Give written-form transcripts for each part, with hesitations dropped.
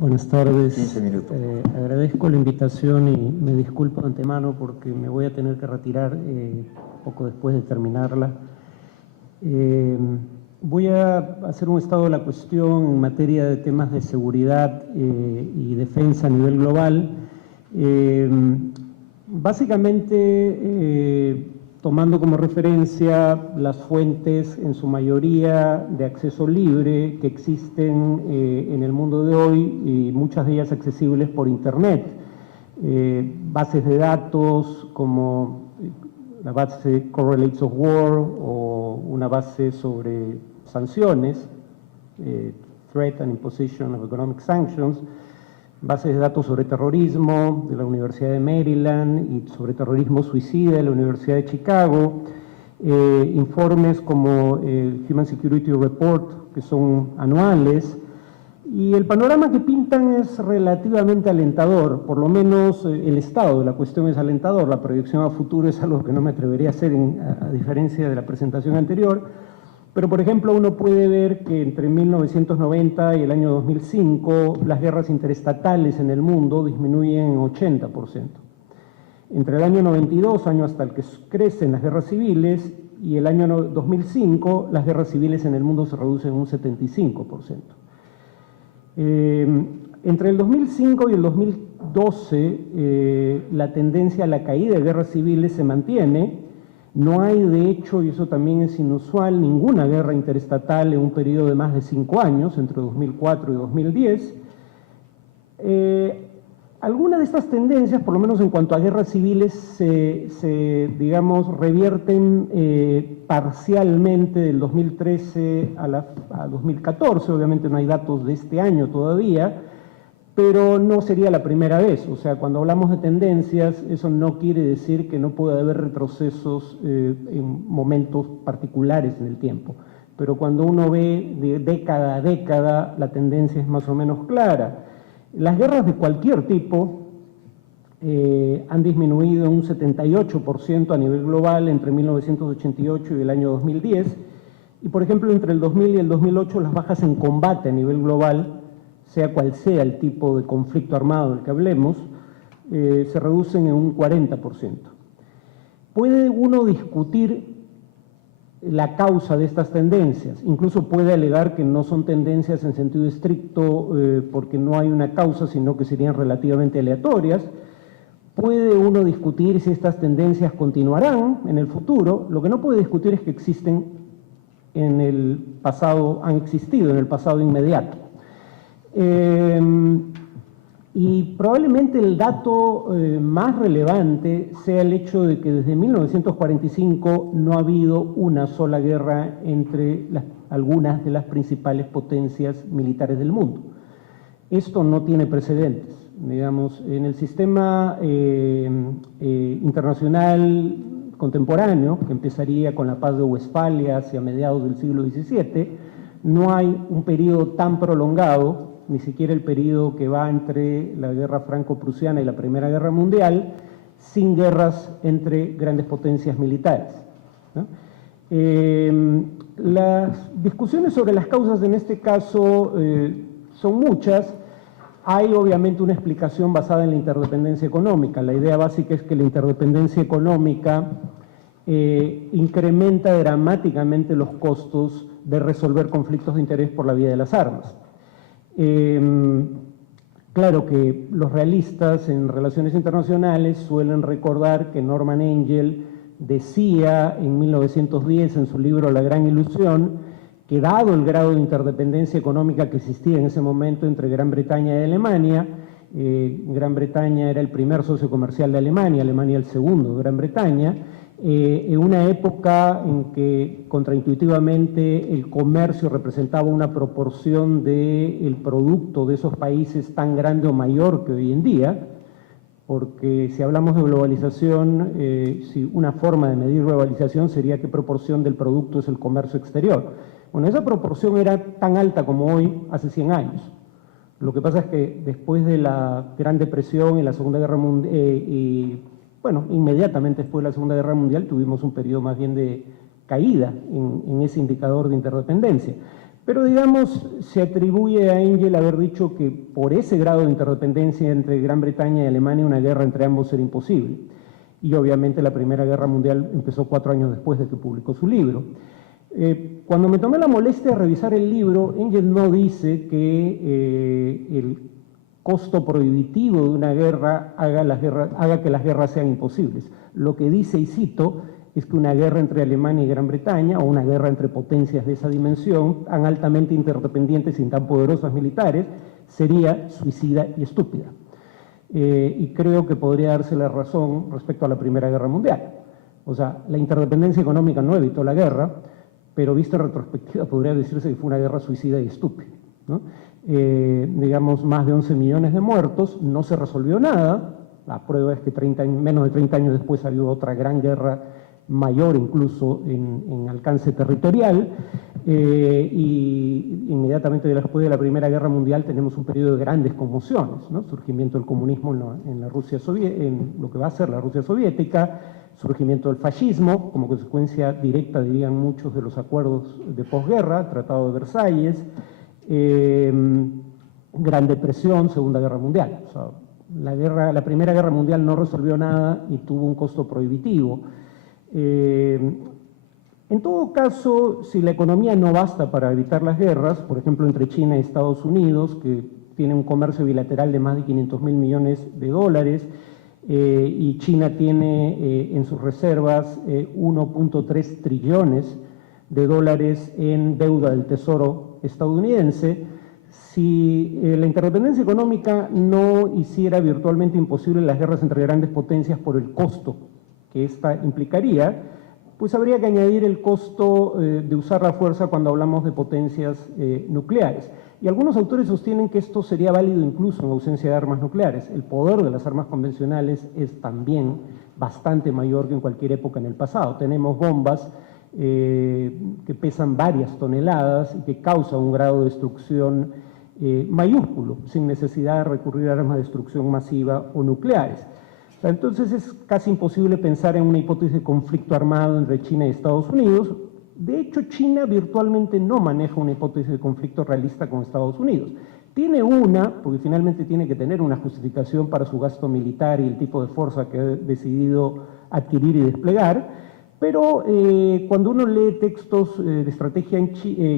Buenas tardes. 15 minutos. Agradezco la invitación y me disculpo de antemano porque me voy a tener que retirar poco después de terminarla. Voy a hacer un estado de la cuestión en materia de temas de seguridad y defensa a nivel global. Básicamente, tomando como referencia las fuentes, en su mayoría de acceso libre, que existen en el mundo de hoy, y muchas de ellas accesibles por Internet. Bases de datos como la base Correlates of War o una base sobre sanciones, Threat and Imposition of Economic Sanctions, bases de datos sobre terrorismo de la Universidad de Maryland y sobre terrorismo suicida de la Universidad de Chicago, informes como el Human Security Report, que son anuales, y el panorama que pintan es relativamente alentador, por lo menos el estado de la cuestión es alentador, la proyección a futuro es algo que no me atrevería a hacer a diferencia de la presentación anterior. Pero, por ejemplo, uno puede ver que entre 1990 y el año 2005 las guerras interestatales en el mundo disminuyen en 80%. Entre el año 92, año hasta el que crecen las guerras civiles, y el año 2005, las guerras civiles en el mundo se reducen un 75%. Entre el 2005 y el 2012, la tendencia a la caída de guerras civiles se mantiene. No hay, de hecho, y eso también es inusual, ninguna guerra interestatal en un periodo de más de 5 años, entre 2004 y 2010. Algunas de estas tendencias, por lo menos en cuanto a guerras civiles, digamos, revierten parcialmente del 2013 a 2014. Obviamente no hay datos de este año todavía, pero no sería la primera vez. O sea, cuando hablamos de tendencias, eso no quiere decir que no pueda haber retrocesos en momentos particulares en el tiempo. Pero cuando uno ve de década a década, la tendencia es más o menos clara. Las guerras de cualquier tipo han disminuido un 78% a nivel global entre 1988 y el año 2010. Y, por ejemplo, entre el 2000 y el 2008, las bajas en combate a nivel global, sea cual sea el tipo de conflicto armado del que hablemos, se reducen en un 40%. Puede uno discutir la causa de estas tendencias, incluso puede alegar que no son tendencias en sentido estricto porque no hay una causa, sino que serían relativamente aleatorias. Puede uno discutir si estas tendencias continuarán en el futuro. Lo que no puede discutir es que existen en el pasado, han existido en el pasado inmediato. Y probablemente el dato más relevante sea el hecho de que desde 1945 no ha habido una sola guerra entre algunas de las principales potencias militares del mundo. Esto no tiene precedentes. Digamos, en el sistema internacional contemporáneo, que empezaría con la paz de Westfalia hacia mediados del siglo XVII, no hay un periodo tan prolongado, ni siquiera el periodo que va entre la guerra franco-prusiana y la Primera Guerra Mundial, sin guerras entre grandes potencias militares, ¿no? Las discusiones sobre las causas en este caso son muchas. Hay obviamente una explicación basada en la interdependencia económica. La idea básica es que la interdependencia económica incrementa dramáticamente los costos de resolver conflictos de interés por la vía de las armas. Claro que los realistas en relaciones internacionales suelen recordar que Norman Angell decía en 1910 en su libro La Gran Ilusión que dado el grado de interdependencia económica que existía en ese momento entre Gran Bretaña y Alemania, Gran Bretaña era el primer socio comercial de Alemania, Alemania el segundo de Gran Bretaña, en una época en que contraintuitivamente el comercio representaba una proporción del producto de esos países tan grande o mayor que hoy en día, porque si hablamos de globalización, si una forma de medir globalización sería qué proporción del producto es el comercio exterior. Bueno, esa proporción era tan alta como hoy hace 100 años. Lo que pasa es que después de la Gran Depresión y la Segunda Guerra Mundial, bueno, inmediatamente después de la Segunda Guerra Mundial tuvimos un periodo más bien de caída en ese indicador de interdependencia. Pero, digamos, se atribuye a Engel haber dicho que por ese grado de interdependencia entre Gran Bretaña y Alemania, una guerra entre ambos era imposible. Y obviamente la Primera Guerra Mundial empezó 4 años después de que publicó su libro. Cuando me tomé la molestia de revisar el libro, Engel no dice que el costo prohibitivo de una guerra haga que las guerras sean imposibles. Lo que dice, y cito, es que una guerra entre Alemania y Gran Bretaña, o una guerra entre potencias de esa dimensión, tan altamente interdependientes y tan poderosas militares, sería suicida y estúpida. Y creo que podría darse la razón respecto a la Primera Guerra Mundial. O sea, la interdependencia económica no evitó la guerra, pero visto en retrospectiva podría decirse que fue una guerra suicida y estúpida, ¿no? Digamos, más de 11 millones de muertos, no se resolvió nada. La prueba es que menos de 30 años después había otra gran guerra mayor incluso en alcance territorial, y inmediatamente después de la Primera Guerra Mundial tenemos un periodo de grandes conmociones, ¿no? Surgimiento del comunismo en lo que va a ser la Rusia soviética, surgimiento del fascismo, como consecuencia directa, dirían muchos, de los acuerdos de posguerra, Tratado de Versalles, Gran Depresión, Segunda Guerra Mundial. O sea, la Primera Guerra Mundial no resolvió nada y tuvo un costo prohibitivo. En todo caso, si la economía no basta para evitar las guerras, por ejemplo entre China y Estados Unidos, que tiene un comercio bilateral de más de 500.000 millones de dólares, y China tiene en sus reservas 1.3 trillones de dólares en deuda del Tesoro estadounidense, si la interdependencia económica no hiciera virtualmente imposible las guerras entre grandes potencias por el costo que esta implicaría, pues habría que añadir el costo de usar la fuerza cuando hablamos de potencias nucleares. Y algunos autores sostienen que esto sería válido incluso en ausencia de armas nucleares. El poder de las armas convencionales es también bastante mayor que en cualquier época en el pasado. Tenemos bombas que pesan varias toneladas y que causan un grado de destrucción mayúsculo, sin necesidad de recurrir a armas de destrucción masiva o nucleares. Entonces es casi imposible pensar en una hipótesis de conflicto armado entre China y Estados Unidos. De hecho, China virtualmente no maneja una hipótesis de conflicto realista con Estados Unidos. Tiene una, porque finalmente tiene que tener una justificación para su gasto militar y el tipo de fuerza que ha decidido adquirir y desplegar, pero cuando uno lee textos de estrategia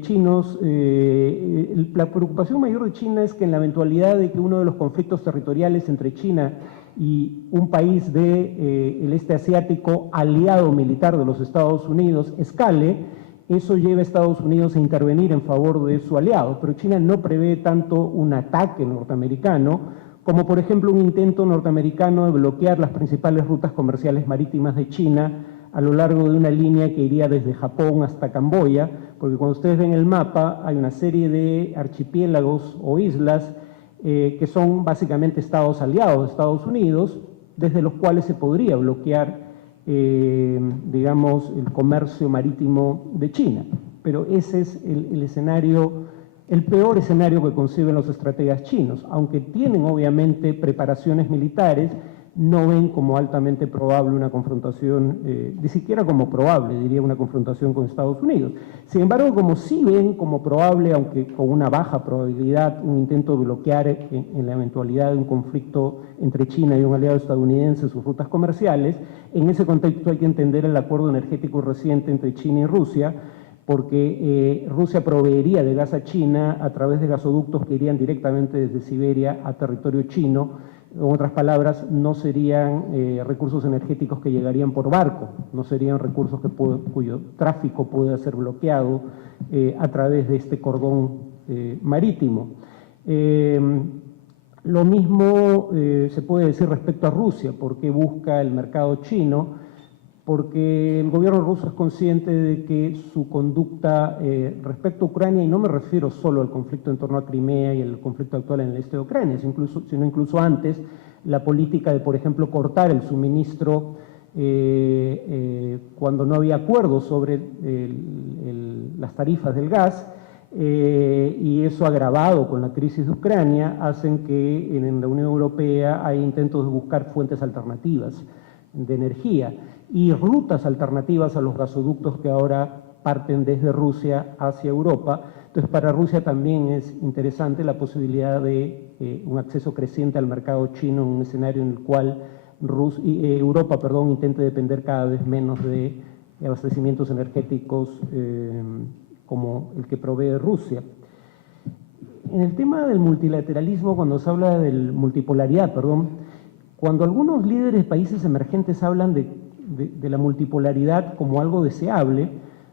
chinos, la preocupación mayor de China es que en la eventualidad de que uno de los conflictos territoriales entre China y un país del este asiático aliado militar de los Estados Unidos escale, eso lleva a Estados Unidos a intervenir en favor de su aliado. Pero China no prevé tanto un ataque norteamericano como, por ejemplo, un intento norteamericano de bloquear las principales rutas comerciales marítimas de China a lo largo de una línea que iría desde Japón hasta Camboya, porque cuando ustedes ven el mapa hay una serie de archipiélagos o islas que son básicamente estados aliados de Estados Unidos, desde los cuales se podría bloquear, digamos, el comercio marítimo de China. Pero ese es el escenario, el peor escenario que conciben los estrategas chinos. Aunque tienen obviamente preparaciones militares, no ven como altamente probable una confrontación, ni siquiera como probable, diría, una confrontación con Estados Unidos. Sin embargo, como sí ven como probable, aunque con una baja probabilidad, un intento de bloquear en la eventualidad de un conflicto entre China y un aliado estadounidense sus rutas comerciales, en ese contexto hay que entender el acuerdo energético reciente entre China y Rusia, porque Rusia proveería de gas a China a través de gasoductos que irían directamente desde Siberia a territorio chino. En otras palabras, no serían recursos energéticos que llegarían por barco, no serían recursos cuyo tráfico puede ser bloqueado a través de este cordón marítimo. Lo mismo se puede decir respecto a Rusia, porque busca el mercado chino, porque el gobierno ruso es consciente de que su conducta respecto a Ucrania, y no me refiero solo al conflicto en torno a Crimea y el conflicto actual en el este de Ucrania, sino incluso antes, la política de, por ejemplo, cortar el suministro cuando no había acuerdo sobre las tarifas del gas, y eso agravado con la crisis de Ucrania, hacen que en la Unión Europea hay intentos de buscar fuentes alternativas de energía y rutas alternativas a los gasoductos que ahora parten desde Rusia hacia Europa. Entonces Entonces, para Rusia también es interesante la posibilidad de un acceso creciente al mercado chino en un escenario en el cual Europa intente depender cada vez menos de abastecimientos energéticos como el que provee Rusia. En el tema del multilateralismo, cuando se habla de multipolaridad, cuando algunos líderes de países emergentes hablan de la multipolaridad como algo deseable,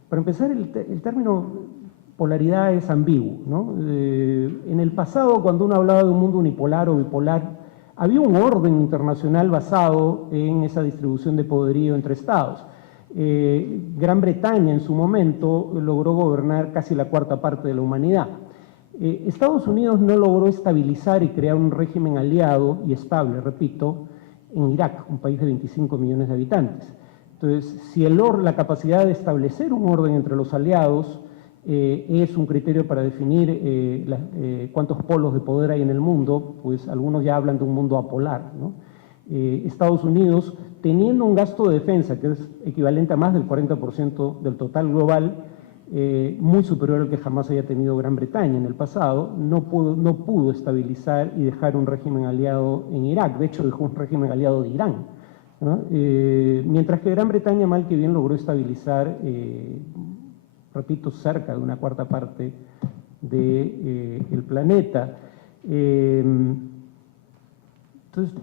para empezar, el término polaridad es ambiguo, ¿no? En el pasado, cuando uno hablaba de un mundo unipolar o bipolar, había un orden internacional basado en esa distribución de poderío entre estados. Gran Bretaña en su momento logró gobernar casi la cuarta parte de la humanidad. Estados Unidos no logró estabilizar y crear un régimen aliado y estable, repito, en Irak, un país de 25 millones de habitantes. Entonces, si la capacidad de establecer un orden entre los aliados es un criterio para definir cuántos polos de poder hay en el mundo, pues algunos ya hablan de un mundo apolar, ¿no? Estados Unidos, teniendo un gasto de defensa que es equivalente a más del 40% del total global, muy superior al que jamás haya tenido Gran Bretaña en el pasado, no pudo estabilizar y dejar un régimen aliado en Irak. De hecho, dejó un régimen aliado de Irán, ¿no? Mientras que Gran Bretaña, mal que bien, logró estabilizar, repito, cerca de una cuarta parte del planeta. Entonces,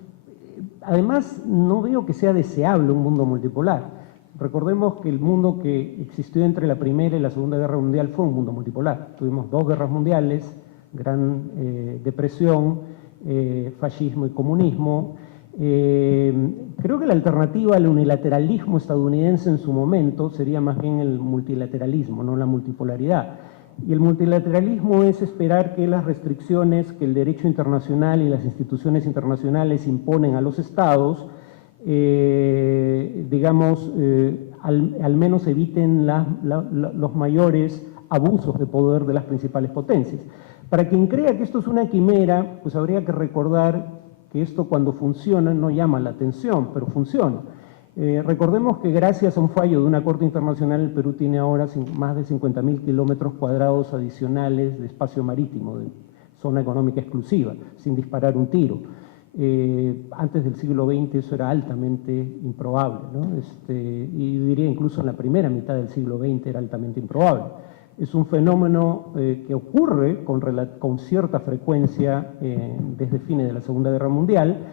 además, no veo que sea deseable un mundo multipolar. Recordemos que el mundo que existió entre la Primera y la Segunda Guerra Mundial fue un mundo multipolar. Tuvimos dos guerras mundiales, Gran Depresión, fascismo y comunismo. Creo que la alternativa al unilateralismo estadounidense en su momento sería más bien el multilateralismo, no la multipolaridad. Y el multilateralismo es esperar que las restricciones que el derecho internacional y las instituciones internacionales imponen a los estados, al menos eviten los mayores abusos de poder de las principales potencias. Para quien crea que esto es una quimera, pues habría que recordar que esto, cuando funciona, no llama la atención, pero funciona. Recordemos que gracias a un fallo de una Corte Internacional, el Perú tiene ahora más de 50.000 kilómetros cuadrados adicionales de espacio marítimo, de zona económica exclusiva, sin disparar un tiro. Antes del siglo XX eso era altamente improbable, ¿no? Y diría incluso en la primera mitad del siglo XX era altamente improbable. Es un fenómeno que ocurre con cierta frecuencia desde fines de la Segunda Guerra Mundial,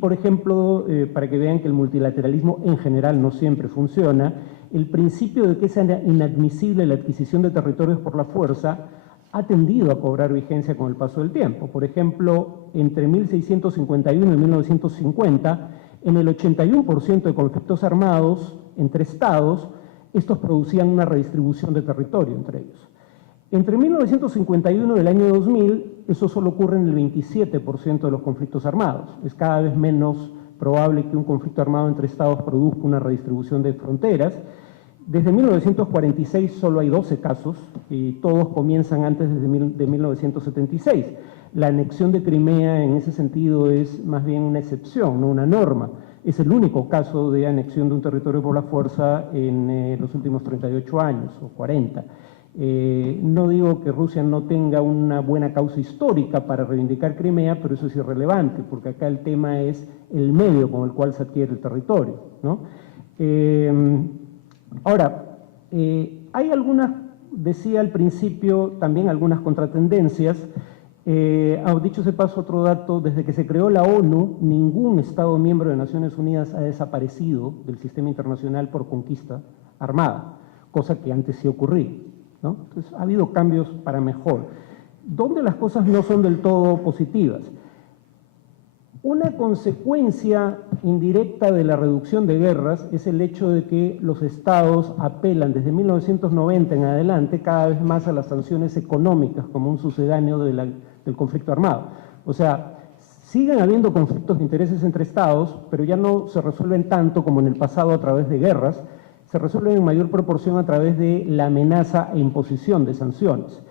por ejemplo, para que vean que el multilateralismo en general no siempre funciona, el principio de que es inadmisible la adquisición de territorios por la fuerza ha tendido a cobrar vigencia con el paso del tiempo. Por ejemplo, entre 1651 y 1950, en el 81% de conflictos armados entre estados, estos producían una redistribución de territorio entre ellos. Entre 1951 y el año 2000, eso solo ocurre en el 27% de los conflictos armados. Es cada vez menos probable que un conflicto armado entre estados produzca una redistribución de fronteras. Desde 1946 solo hay 12 casos y todos comienzan antes de 1976. La anexión de Crimea en ese sentido es más bien una excepción, no una norma. Es el único caso de anexión de un territorio por la fuerza en los últimos 38 años o 40. No digo que Rusia no tenga una buena causa histórica para reivindicar Crimea, pero eso es irrelevante, porque acá el tema es el medio con el cual se adquiere el territorio, ¿no? Ahora, hay algunas, decía al principio, también algunas contratendencias. Dicho ese paso, otro dato: desde que se creó la ONU, ningún Estado miembro de Naciones Unidas ha desaparecido del sistema internacional por conquista armada, cosa que antes sí ocurría, ¿no? Entonces, ha habido cambios para mejor. ¿Dónde las cosas no son del todo positivas? Una consecuencia indirecta de la reducción de guerras es el hecho de que los estados apelan desde 1990 en adelante cada vez más a las sanciones económicas como un sucedáneo del conflicto armado. O sea, siguen habiendo conflictos de intereses entre estados, pero ya no se resuelven tanto como en el pasado a través de guerras, se resuelven en mayor proporción a través de la amenaza e imposición de sanciones.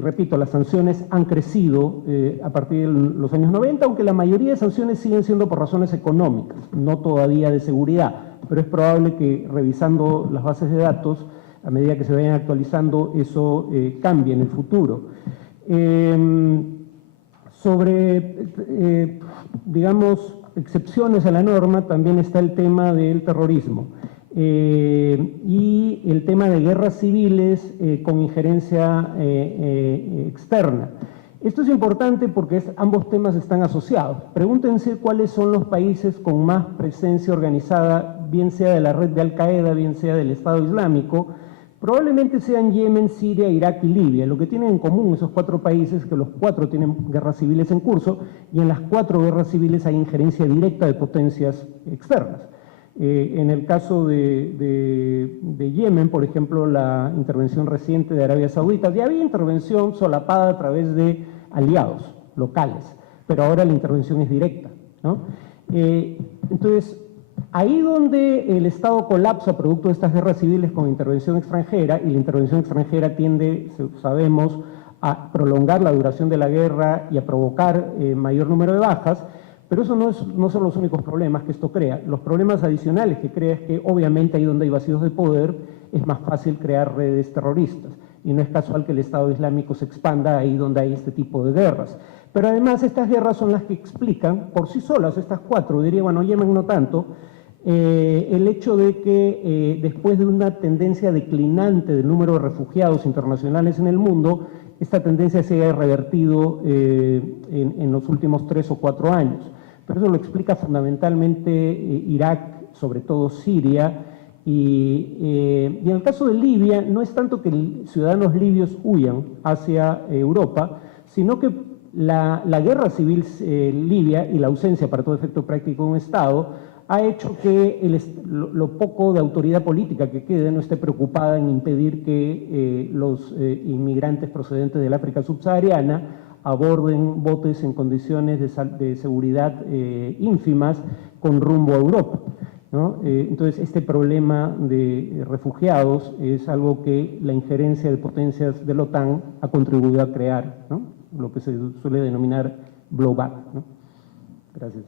Repito, las sanciones han crecido a partir de los años 90, aunque la mayoría de sanciones siguen siendo por razones económicas, no todavía de seguridad, pero es probable que, revisando las bases de datos, a medida que se vayan actualizando, eso cambie en el futuro. Sobre, digamos, excepciones a la norma, también está el tema del terrorismo y el tema de guerras civiles con injerencia externa. Esto es importante porque ambos temas están asociados. Pregúntense cuáles son los países con más presencia organizada, bien sea de la red de Al-Qaeda, bien sea del Estado Islámico. Probablemente sean Yemen, Siria, Irak y Libia. Lo que tienen en común esos 4 países es que los 4 tienen guerras civiles en curso y en las 4 guerras civiles hay injerencia directa de potencias externas. En el caso de Yemen, por ejemplo, la intervención reciente de Arabia Saudita, ya había intervención solapada a través de aliados locales, pero ahora la intervención es directa, ¿no? Entonces, ahí donde el Estado colapsa producto de estas guerras civiles con intervención extranjera, y la intervención extranjera tiende, sabemos, a prolongar la duración de la guerra y a provocar mayor número de bajas, pero eso no son los únicos problemas que esto crea. Los problemas adicionales que crea es que obviamente ahí donde hay vacíos de poder es más fácil crear redes terroristas, y no es casual que el Estado Islámico se expanda ahí donde hay este tipo de guerras. Pero además estas guerras son las que explican por sí solas, estas 4, diría, bueno, Yemen no tanto, el hecho de que después de una tendencia declinante del número de refugiados internacionales en el mundo, esta tendencia se haya revertido en los últimos 3 o 4 años. Pero eso lo explica fundamentalmente Irak, sobre todo Siria, y en el caso de Libia no es tanto que ciudadanos libios huyan hacia Europa, sino que la guerra civil libia y la ausencia para todo efecto práctico de un Estado ha hecho que lo poco de autoridad política que quede no esté preocupada en impedir que los inmigrantes procedentes del África subsahariana aborden botes en condiciones de seguridad ínfimas con rumbo a Europa, ¿no? Entonces, este problema de refugiados es algo que la injerencia de potencias de la OTAN ha contribuido a crear, ¿no? Lo que se suele denominar blowback, ¿no? Gracias.